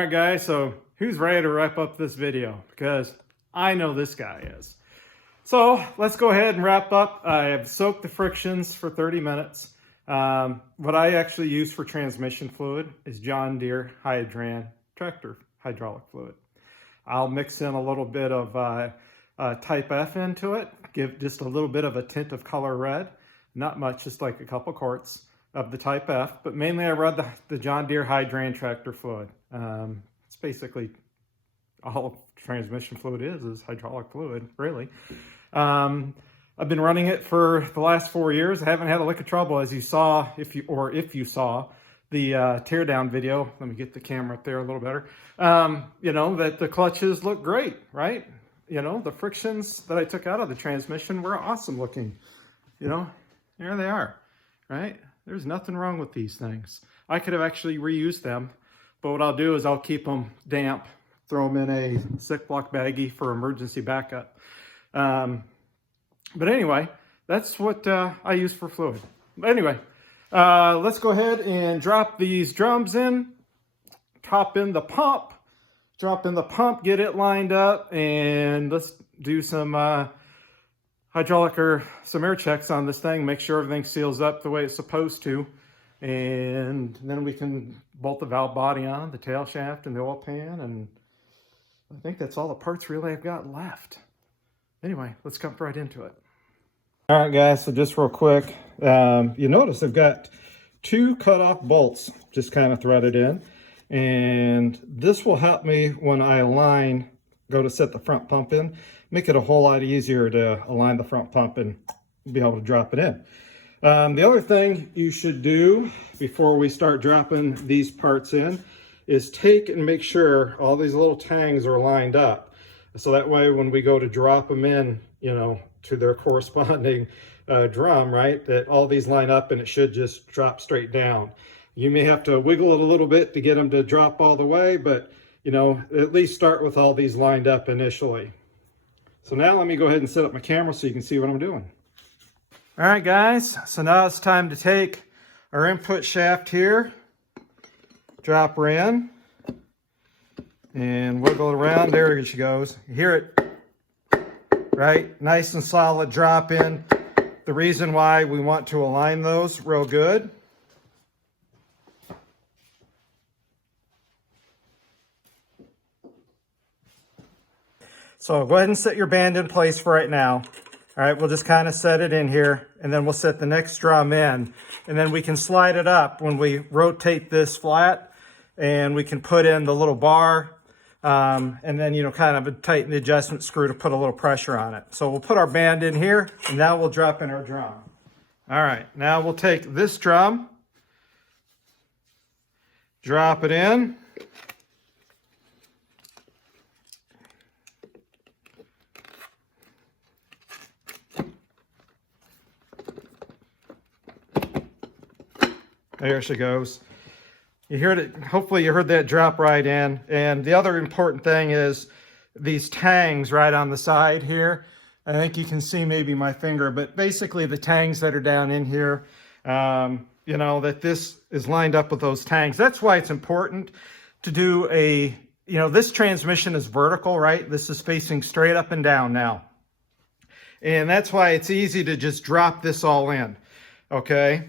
right, guys, so who's ready to wrap up this video? Because I know this guy is. So let's go ahead and wrap up. I have soaked the frictions for 30 minutes. What I actually use for transmission fluid is John Deere Hydran tractor hydraulic fluid. I'll mix in a little bit of Type F into it, give just a little bit of a tint of color red. Not much, just like a couple quarts of the Type F, but mainly I run the John Deere Hydran tractor fluid. It's basically all transmission fluid is hydraulic fluid, really. I've been running it for the last 4 years. I haven't had a lick of trouble, as you saw, if you saw the teardown video. Let me get the camera up there a little better. You know, that the clutches look great, right? You know, the frictions that I took out of the transmission were awesome looking. You know, there they are, right? There's nothing wrong with these things. I could have actually reused them, but what I'll do is I'll keep them damp, throw them in a Ziploc baggie for emergency backup. But anyway, that's what I use for fluid. But anyway, let's go ahead and drop these drums in, drop in the pump, get it lined up, and let's do some hydraulic or some air checks on this thing, make sure everything seals up the way it's supposed to. And then we can bolt the valve body on, the tail shaft and the oil pan, and I think that's all the parts really I've got left. Anyway, let's jump right into it. All right, guys, so just real quick, you notice I've got 2 cut-off bolts just kind of threaded in, and this will help me when I go to set the front pump in, make it a whole lot easier to align the front pump and be able to drop it in. The other thing you should do before we start dropping these parts in is take and make sure all these little tangs are lined up. So that way when we go to drop them in, you know, to their corresponding drum, right, that all these line up and it should just drop straight down. You may have to wiggle it a little bit to get them to drop all the way, but you know, at least start with all these lined up initially. So now let me go ahead and set up my camera so you can see what I'm doing. All right, guys, so now it's time to take our input shaft here, drop her in, and wiggle it around. There she goes. You hear it, right? Nice and solid drop in. The reason why we want to align those real good. So go ahead and set your band in place for right now. All right, we'll just kind of set it in here, and then we'll set the next drum in, and then we can slide it up when we rotate this flat, and we can put in the little bar, and then, you know, kind of tighten the adjustment screw to put a little pressure on it. So we'll put our band in here, and now we'll drop in our drum. All right, now we'll take this drum, drop it in. There she goes. You heard it. Hopefully you heard that drop right in. And the other important thing is these tangs right on the side here. I think you can see maybe my finger, but basically the tangs that are down in here, you know, that this is lined up with those tangs. That's why it's important to do you know, this transmission is vertical, right? This is facing straight up and down now. And that's why it's easy to just drop this all in, okay?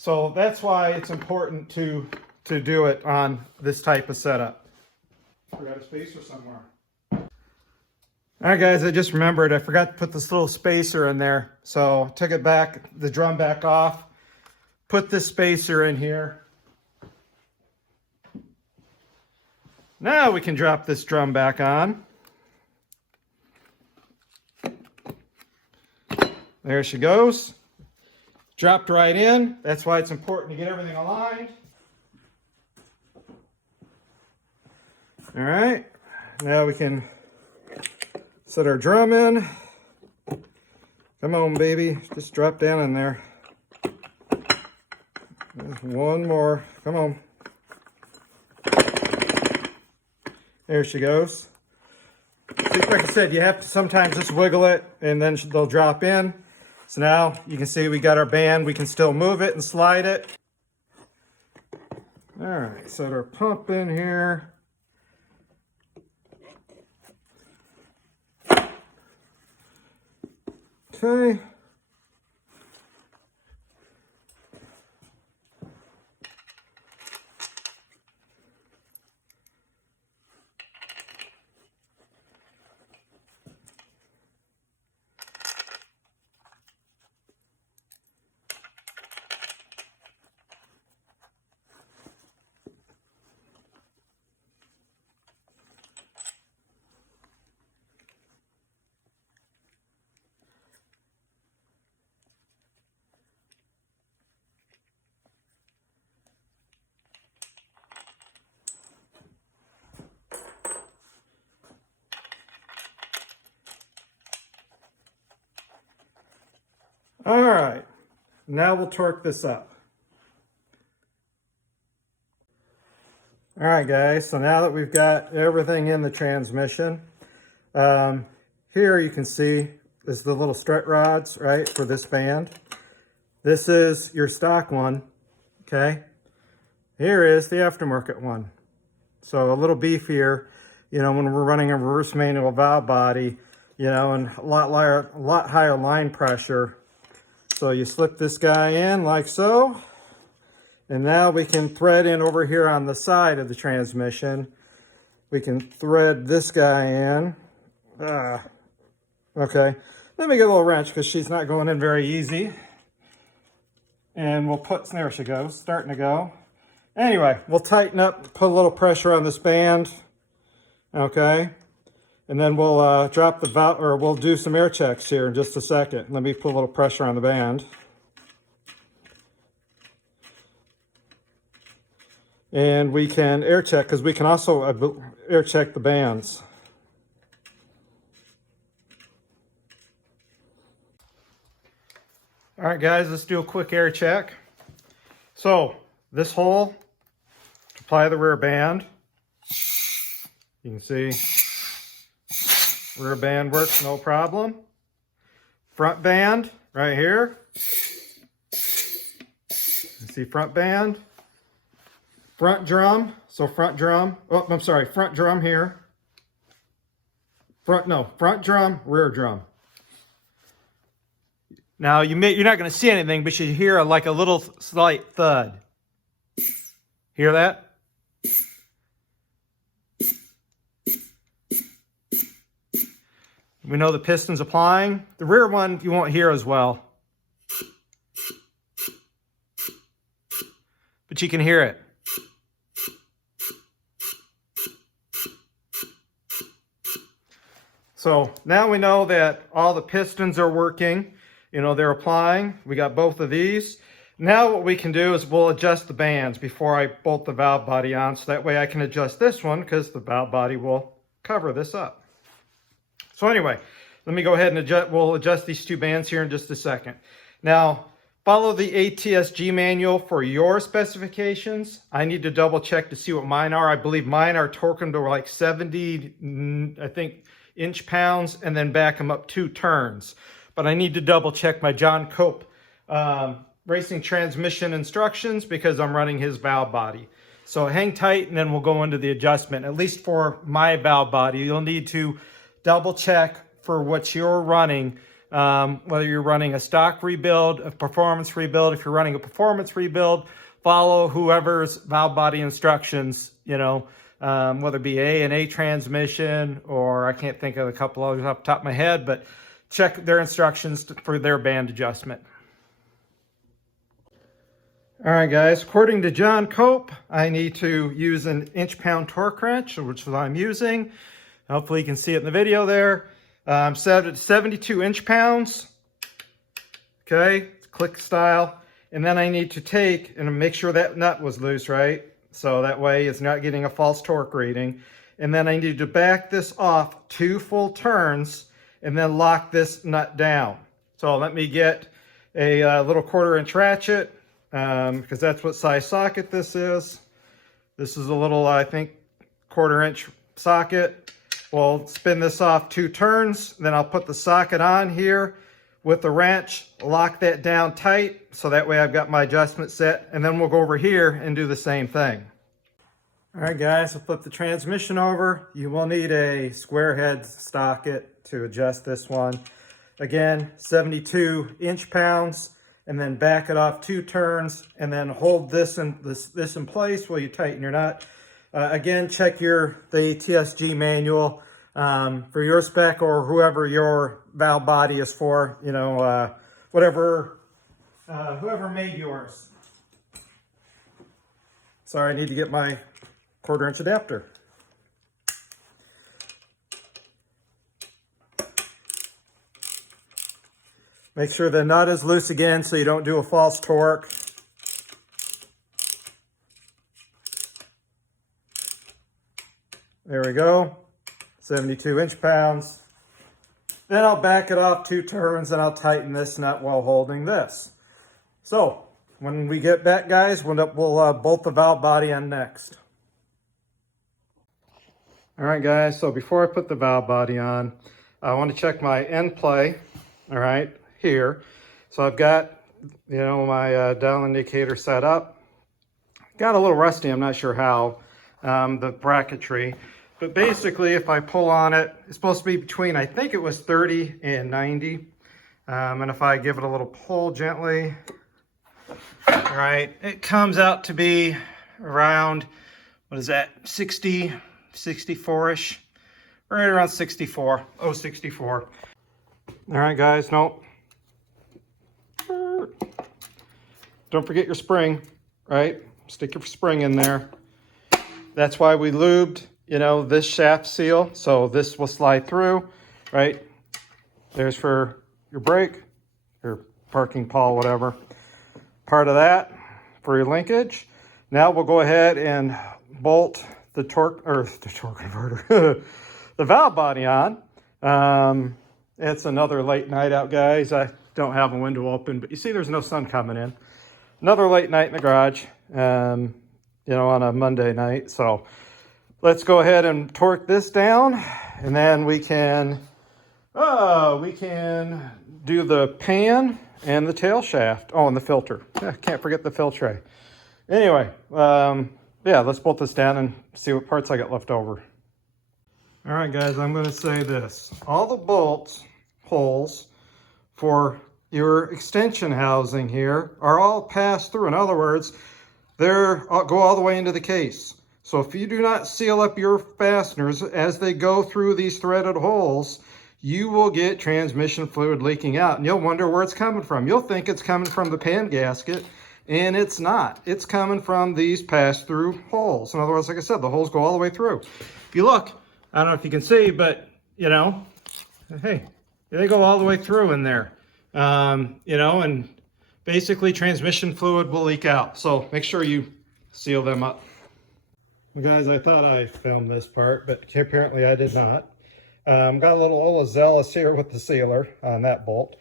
So that's why it's important to do it on this type of setup. Forgot a spacer somewhere. All right, guys, I just remembered I forgot to put this little spacer in there. So took it back, the drum back off, put this spacer in here. Now we can drop this drum back on. There she goes. Dropped right in. That's why it's important to get everything aligned. All right, now we can set our drum in. Come on, baby, just drop down in there. There's one more, come on. There she goes. See, like I said, you have to sometimes just wiggle it and then they'll drop in. So now you can see we got our band. We can still move it and slide it. All right, set our pump in here. Okay. All right, now we'll torque this up. All right, guys, so now that we've got everything in the transmission, here you can see is the little strut rods, right, for this band. This is your stock one, okay? Here is the aftermarket one. So a little beefier, you know, when we're running a reverse manual valve body, you know, and a lot higher line pressure. So you slip this guy in like so, and now we can thread in over here on the side of the transmission. We can thread this guy in. Okay, let me get a little wrench because she's not going in very easy. And we'll put, there she goes, starting to go. Anyway, we'll tighten up, put a little pressure on this band. Okay. And then we'll drop the valve, or we'll do some air checks here in just a second. Let me put a little pressure on the band. And we can air check, because we can also air check the bands. All right, guys, let's do a quick air check. So this hole, to apply the rear band, you can see rear band works no problem. Front band right here. You see front band. Front drum, so front drum. Oh, I'm sorry, front drum here. Front drum, rear drum. Now you're not going to see anything, but you hear like a little slight thud. Hear that? We know the piston's applying. The rear one you won't hear as well, but you can hear it. So now we know that all the pistons are working. You know, they're applying. We got both of these. Now what we can do is we'll adjust the bands before I bolt the valve body on, so that way I can adjust this one because the valve body will cover this up. So anyway, let me go ahead and we'll adjust these two bands here in just a second. Now, follow the ATSG manual for your specifications. I need to double check to see what mine are. I believe mine are torquing to like 70, I think, inch-pounds, and then back them up 2 turns. But I need to double check my John Cope racing transmission instructions because I'm running his valve body. So hang tight and then we'll go into the adjustment. At least for my valve body, you'll need to double check for what you're running, whether you're running a stock rebuild, a performance rebuild. If you're running a performance rebuild, follow whoever's valve body instructions, you know, whether it be A transmission, or I can't think of a couple others off the top of my head, but check their instructions for their band adjustment. All right, guys, according to John Cope, I need to use an inch-pound torque wrench, which is what I'm using. Hopefully you can see it in the video there. I'm set at 72 inch-pounds. Okay, click style. And then I need to take and make sure that nut was loose, right? So that way it's not getting a false torque reading. And then I need to back this off 2 full turns and then lock this nut down. So let me get a little 1/4-inch ratchet, because that's what size socket this is. This is a little, I think, 1/4-inch socket. We'll spin this off 2 turns, then I'll put the socket on here with the wrench, lock that down tight, so that way I've got my adjustment set, and then we'll go over here and do the same thing. All right, guys, we'll flip the transmission over. You will need a square head socket to adjust this one. Again, 72 inch-pounds, and then back it off 2 turns, and then hold this in place while you tighten your nut. Again, check the TSG manual for your spec or whoever your valve body is for. You know, whoever made yours. Sorry, I need to get my 1/4-inch adapter. Make sure the nut is loose again so you don't do a false torque. There we go, 72 inch-pounds. Then I'll back it off 2 turns and I'll tighten this nut while holding this. So when we get back, guys, we'll bolt the valve body on next. All right, guys, so before I put the valve body on, I want to check my end play, all right, here. So I've got, you know, my dial indicator set up. Got a little rusty, I'm not sure how, the bracketry. But basically, if I pull on it, it's supposed to be between, I think it was 30 and 90. And if I give it a little pull gently, all right, it comes out to be around, what is that, 60, 64-ish, right around 64, 64. All right, guys, nope. Don't forget your spring, right? Stick your spring in there. That's why we lubed, you know, this shaft seal, so this will slide through, right? There's for your brake, your parking pawl, whatever. Part of that for your linkage. Now we'll go ahead and bolt the torque converter, the valve body on. It's another late night out, guys. I don't have a window open, but you see there's no sun coming in. Another late night in the garage, you know, on a Monday night. So let's go ahead and torque this down, and then we can do the pan and the tail shaft. Oh, and the filter. Can't forget the filtre. Anyway, yeah, let's bolt this down and see what parts I got left over. All right, guys, I'm going to say this. All the bolts, holes for your extension housing here are all passed through. In other words, go all the way into the case. So if you do not seal up your fasteners as they go through these threaded holes, you will get transmission fluid leaking out, and you'll wonder where it's coming from. You'll think it's coming from the pan gasket, and it's not. It's coming from these pass-through holes. In other words, like I said, the holes go all the way through. If you look, I don't know if you can see, but, you know, hey, they go all the way through in there. You know, and basically transmission fluid will leak out. So make sure you seal them up. Well, guys, I thought I filmed this part, but apparently I did not. Got a little overzealous here with the sealer on that bolt.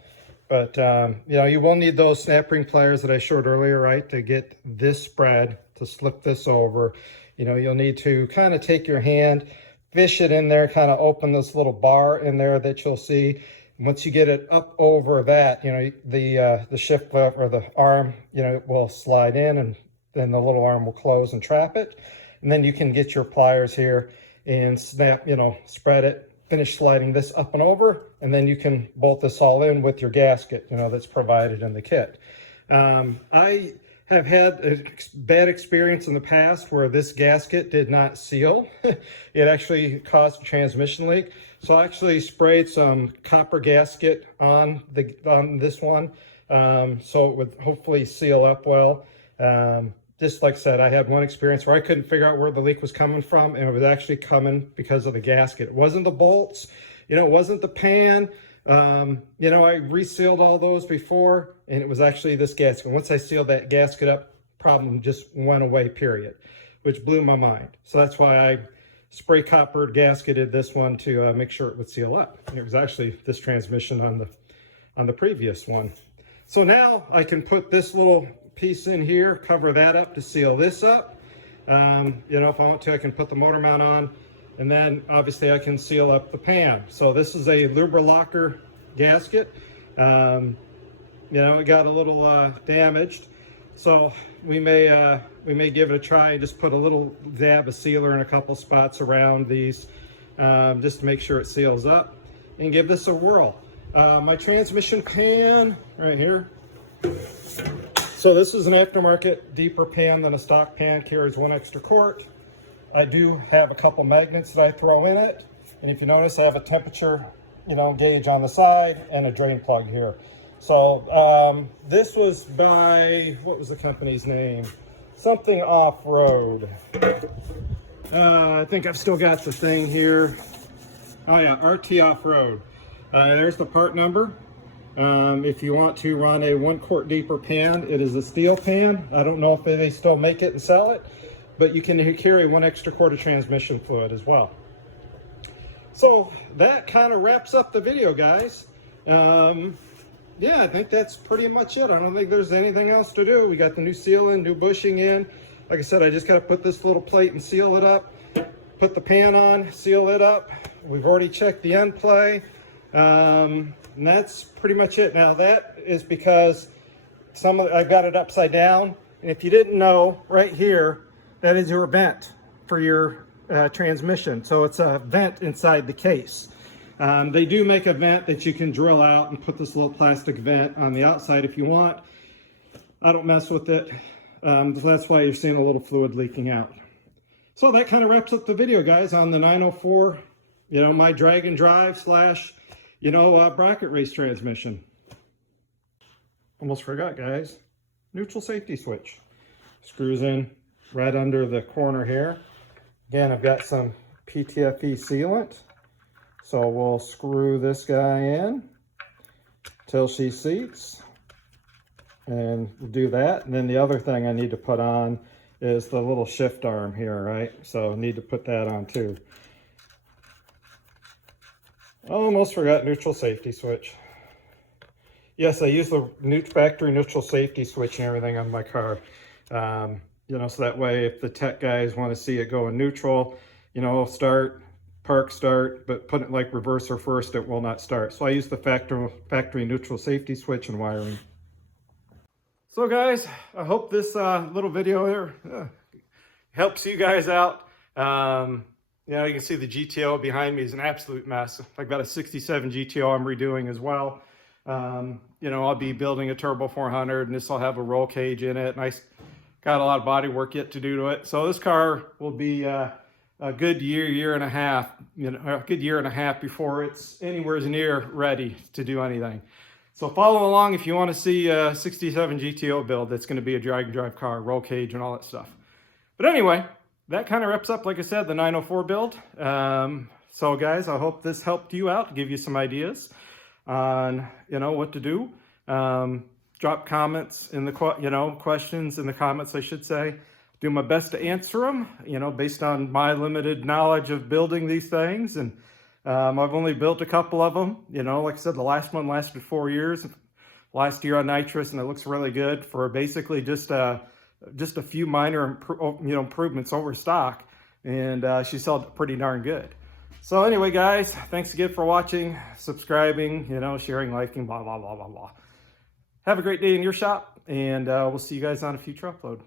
But, you know, you will need those snap ring pliers that I showed earlier, right, to get this spread, to slip this over. You know, you'll need to kind of take your hand, fish it in there, kind of open this little bar in there that you'll see. Once you get it up over that, you know, the shift or the arm, you know, will slide in, and then the little arm will close and trap it. And then you can get your pliers here and snap, you know, spread it, finish sliding this up and over, and then you can bolt this all in with your gasket, you know, that's provided in the kit. I have had a bad experience in the past where this gasket did not seal. It actually caused a transmission leak. So I actually sprayed some copper gasket on this one, so it would hopefully seal up well. Just like I said, I had one experience where I couldn't figure out where the leak was coming from, and it was actually coming because of the gasket. It wasn't the bolts, you know, it wasn't the pan. You know, I resealed all those before, and it was actually this gasket. Once I sealed that gasket up, problem just went away, period, which blew my mind. So that's why I spray copper gasketed this one to make sure it would seal up. And it was actually this transmission on the previous one. So now I can put this little piece in here, cover that up to seal this up. You know, if I want to, I can put the motor mount on, and then obviously I can seal up the pan. So this is a Lubrilocker gasket. You know, it got a little damaged, so we may give it a try and just put a little dab of sealer in a couple spots around these, just to make sure it seals up, and give this a whirl. My transmission pan right here. So this is an aftermarket deeper pan than a stock pan, carries 1 extra quart. I do have a couple magnets that I throw in it. And if you notice, I have a temperature, gauge on the side and a drain plug here. So this was by, what was the company's name? Something Off-Road. I think I've still got the thing here. Oh yeah, RT Off-Road. There's the part number. If you want to run a 1 quart deeper pan, it is a steel pan. I don't know if they still make it and sell it, but you can carry 1 extra quart of transmission fluid as well. So that kind of wraps up the video, guys. Yeah, I think that's pretty much it. I don't think there's anything else to do. We got the new seal in, new bushing in. Like I said, I just got to put this little plate and seal it up. Put the pan on, seal it up. We've already checked the end play. And that's pretty much it. Now that is because I've got it upside down. And if you didn't know, right here, that is your vent for your transmission. So it's a vent inside the case. They do make a vent that you can drill out and put this little plastic vent on the outside if you want. I don't mess with it. That's why you're seeing a little fluid leaking out. So that kind of wraps up the video, guys, on the 904, my drag and drive / bracket race transmission. Almost forgot, guys. Neutral safety switch. Screws in right under the corner here. Again, I've got some PTFE sealant. So we'll screw this guy in till she seats. And we'll do that. And then the other thing I need to put on is the little shift arm here, right? So I need to put that on too. Almost forgot neutral safety switch. Yes, I use the factory neutral safety switch and everything on my car. So that way if the tech guys want to see it go in neutral, start, park, start, but put it like reverse or first, it will not start. So I use the factory neutral safety switch and wiring. So guys, I hope this little video here helps you guys out. You can see the GTO behind me is an absolute mess. I've got a 67 GTO I'm redoing as well. I'll be building a Turbo 400 and this will have a roll cage in it. And I got a lot of body work yet to do to it. So this car will be a good year and a half, a good year and a half before it's anywhere near ready to do anything. So follow along if you want to see a 67 GTO build that's going to be a drag and drive car, roll cage and all that stuff. But anyway, that kind of wraps up, like I said, the 904 build. So guys, I hope this helped you out, give you some ideas on, what to do. Drop comments in the, questions in the comments, I should say. Do my best to answer them, based on my limited knowledge of building these things. And I've only built a couple of them. Like I said, the last one lasted 4 years. Last year on nitrous, and it looks really good for basically just a few minor improvements over stock, and she sold pretty darn good. So anyway, guys, thanks again for watching, subscribing, sharing, liking, blah blah blah blah blah. Have a great day in your shop, and we'll see you guys on a future upload.